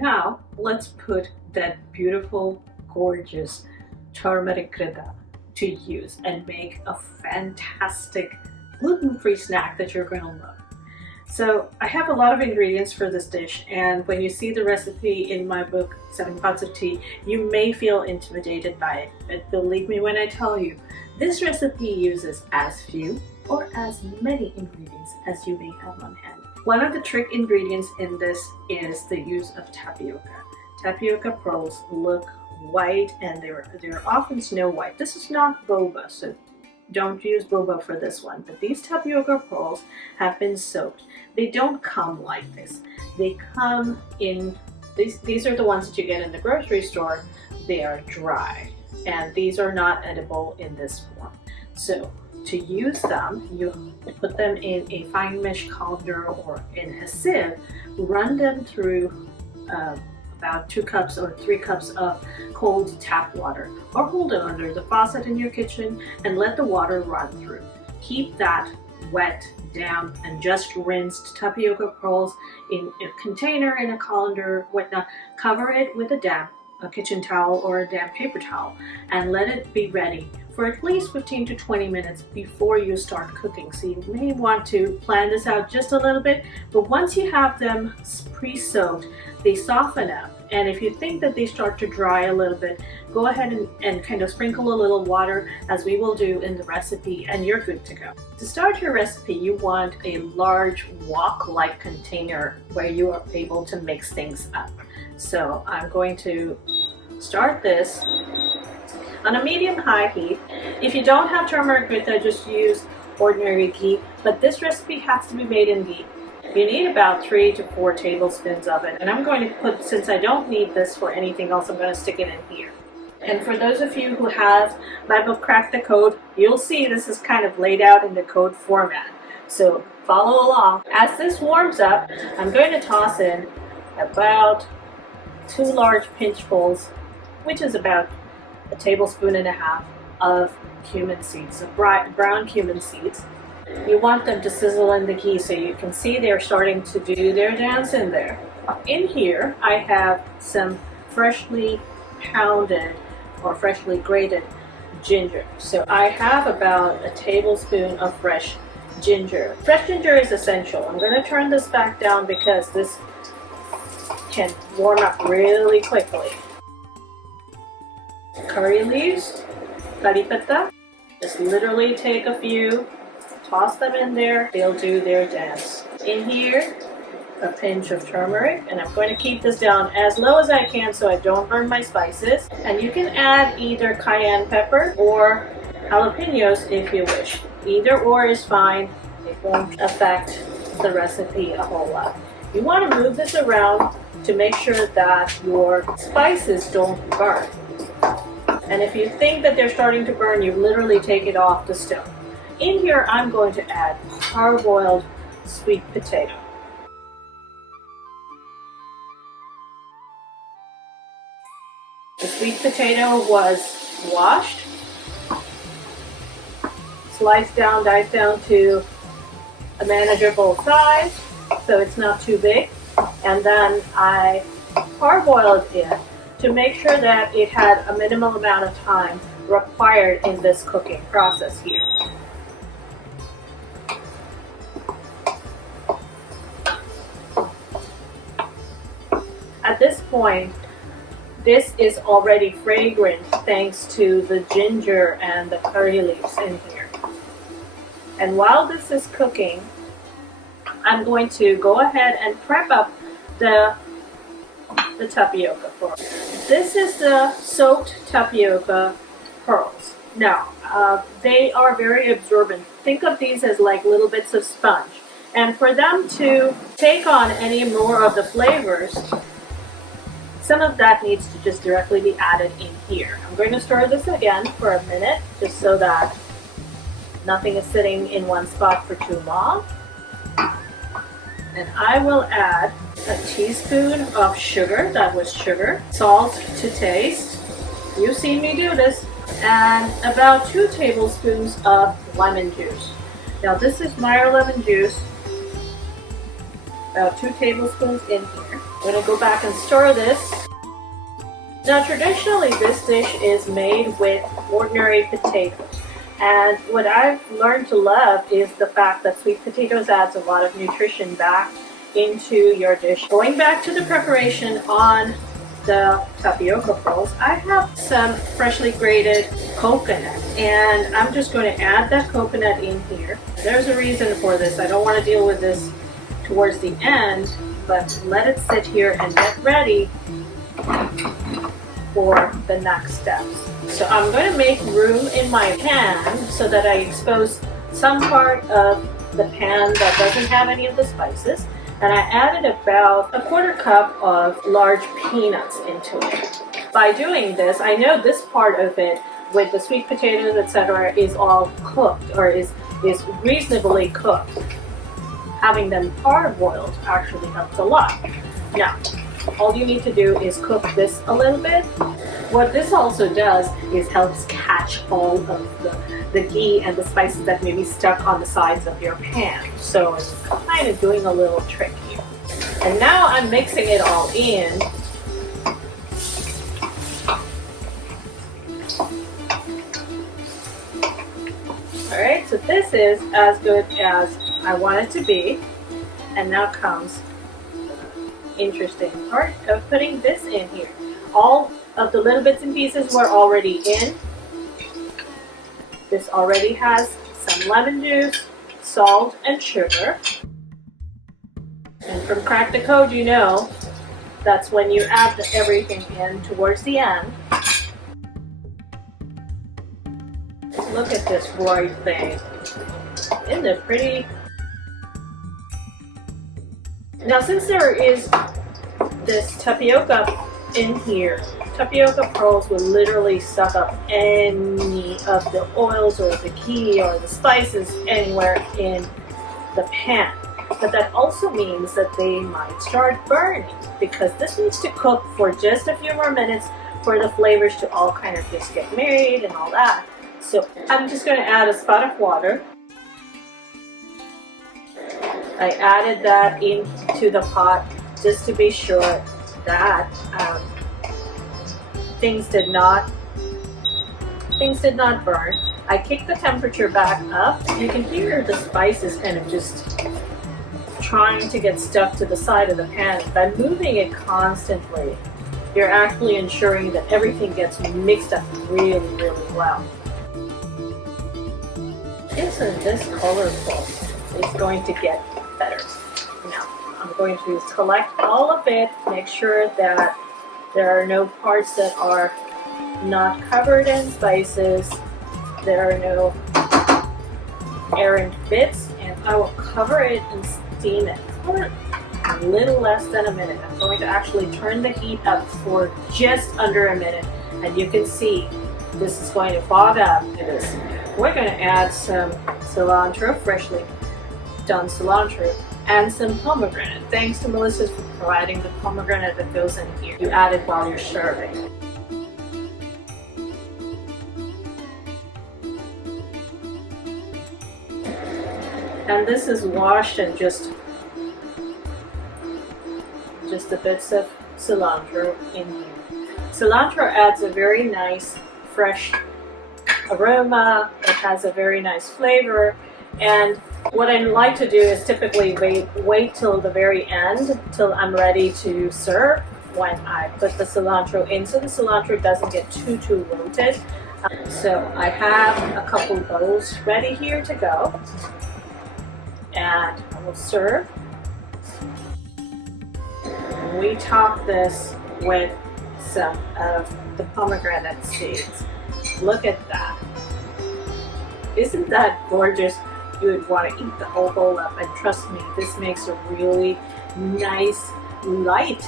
Now let's put that beautiful, gorgeous turmeric grita to use and make a fantastic gluten-free snack that you're going to love. So I have a lot of ingredients for this dish, and when you see the recipe in my book 7 Pots of Tea, you may feel intimidated by it, but believe me when I tell you, this recipe uses as few or as many ingredients as you may have on hand. One of the trick ingredients in this is the use of tapioca. Tapioca pearls look white and they're often snow white. This is not boba, so don't use boba for this one, but these tapioca pearls have been soaked. They don't come like this. They come in, these are the ones that you get in the grocery store. They are dry, and these are not edible in this form. So to use them, you put them in a fine mesh colander or in a sieve, run them through about 2 cups or 3 cups of cold tap water, or hold it under the faucet in your kitchen and let the water run through. Keep that wet, damp, and just rinsed tapioca pearls in a container, in a colander, whatnot. Cover it with a kitchen towel or a damp paper towel, and let it be ready for at least 15 to 20 minutes before you start cooking. So you may want to plan this out just a little bit, but once you have them pre-soaked, they soften up. And if you think that they start to dry a little bit, go ahead and kind of sprinkle a little water, as we will do in the recipe, and you're good to go. To start your recipe, you want a large wok-like container where you are able to mix things up. So I'm going to start this on a medium-high heat. If you don't have turmeric grita, just use ordinary ghee, but this recipe has to be made in ghee. You need about 3 to 4 tablespoons of it, and I'm going to put, since I don't need this for anything else, I'm going to stick it in here. And for those of you who have my book Crack the Code, you'll see this is kind of laid out in the code format. So follow along. As this warms up, I'm going to toss in about 2 large pinchfuls, which is about 1.5 tablespoons of cumin seeds, of brown cumin seeds. You want them to sizzle in the ghee so you can see they're starting to do their dance in there. In here, I have some freshly pounded or freshly grated ginger. So I have about 1 tablespoon of fresh ginger. Fresh ginger is essential. I'm going to turn this back down because this can warm up really quickly. Curry leaves, kari patta, just literally take a few, toss them in there, they'll do their dance. In here, a pinch of turmeric, and I'm going to keep this down as low as I can so I don't burn my spices. And you can add either cayenne pepper or jalapenos if you wish. Either or is fine. It won't affect the recipe a whole lot. You want to move this around to make sure that your spices don't burn. And if you think that they're starting to burn, you literally take it off the stove. In here, I'm going to add parboiled sweet potato. The sweet potato was washed, sliced down, diced down to a manageable size, so it's not too big. And then I parboiled it to make sure that it had a minimal amount of time required in this cooking process here. At this point, this is already fragrant thanks to the ginger and the curry leaves in here. And while this is cooking, I'm going to go ahead and prep up the tapioca pearls. This is the soaked tapioca pearls. Now, they are very absorbent. Think of these as like little bits of sponge. And for them to take on any more of the flavors, some of that needs to just directly be added in here. I'm going to stir this again for a minute, just so that nothing is sitting in one spot for too long. And I will add a teaspoon of sugar, that was sugar, salt to taste, you've seen me do this, and about 2 tablespoons of lemon juice. Now this is Meyer lemon juice, about 2 tablespoons in here. I'm going to go back and stir this. Now traditionally this dish is made with ordinary potatoes. And what I've learned to love is the fact that sweet potatoes adds a lot of nutrition back into your dish. Going back to the preparation on the tapioca pearls, I have some freshly grated coconut, and I'm just going to add that coconut in here. There's a reason for this. I don't want to deal with this towards the end, but let it sit here and get ready for the next steps. So I'm going to make room in my pan so that I expose some part of the pan that doesn't have any of the spices. And I added about a quarter cup of large peanuts into it. By doing this, I know this part of it with the sweet potatoes, etc., is all cooked, or is reasonably cooked. Having them parboiled actually helps a lot. Now, all you need to do is cook this a little bit. What this also does is helps catch all of the ghee and the spices that may be stuck on the sides of your pan. So it's kind of doing a little trick here. And now I'm mixing it all in. Alright, so this is as good as I want it to be. And now comes the interesting part of putting this in here. All of the little bits and pieces were already in. This already has some lemon juice, salt, and sugar. And from Crack the Code, you know that's when you add everything in towards the end. Look at this bright thing. Isn't it pretty? Now, since there is this tapioca in here, tapioca pearls will literally suck up any of the oils or the ghee or the spices anywhere in the pan. But that also means that they might start burning, because this needs to cook for just a few more minutes for the flavors to all kind of just get married and all that. So I'm just going to add a spot of water. I added that into the pot just to be sure that things did not burn. I kicked the temperature back up. You can hear the spices kind of just trying to get stuck to the side of the pan. By moving it constantly, you're actually ensuring that everything gets mixed up really, really well. Isn't this colorful? It's going to get better. Now, I'm going to collect all of it, make sure that there are no parts that are not covered in spices. There are no errant bits, and I will cover it and steam it for a little less than a minute. I'm going to actually turn the heat up for just under a minute, and you can see this is going to fog up. We're going to add some cilantro, freshly done cilantro, and some pomegranate. Thanks to Melissa for providing the pomegranate that goes in here. You add it while you're serving. And this is washed in just the bits of cilantro in here. Cilantro adds a very nice fresh aroma. It has a very nice flavor. And what I like to do is typically wait till the very end, till I'm ready to serve, when I put the cilantro in, so the cilantro doesn't get too wilted. So I have a couple bowls ready here to go, and I will serve. We top this with some of the pomegranate seeds. Look at that. Isn't that gorgeous? You would want to eat the whole bowl up, and trust me, this makes a really nice, light,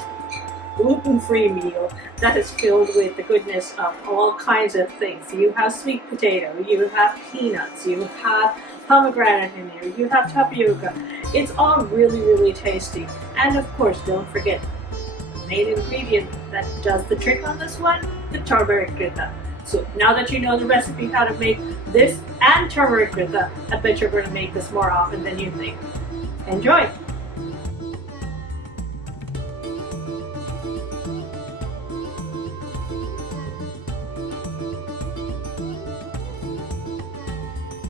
gluten-free meal that is filled with the goodness of all kinds of things. You have sweet potato, you have peanuts, you have pomegranate in here, you have tapioca. It's all really, really tasty. And of course, don't forget the main ingredient that does the trick on this one, the turmeric gritha. So now that you know the recipe how to make this and turmeric gritha, I bet you're going to make this more often than you think. Enjoy!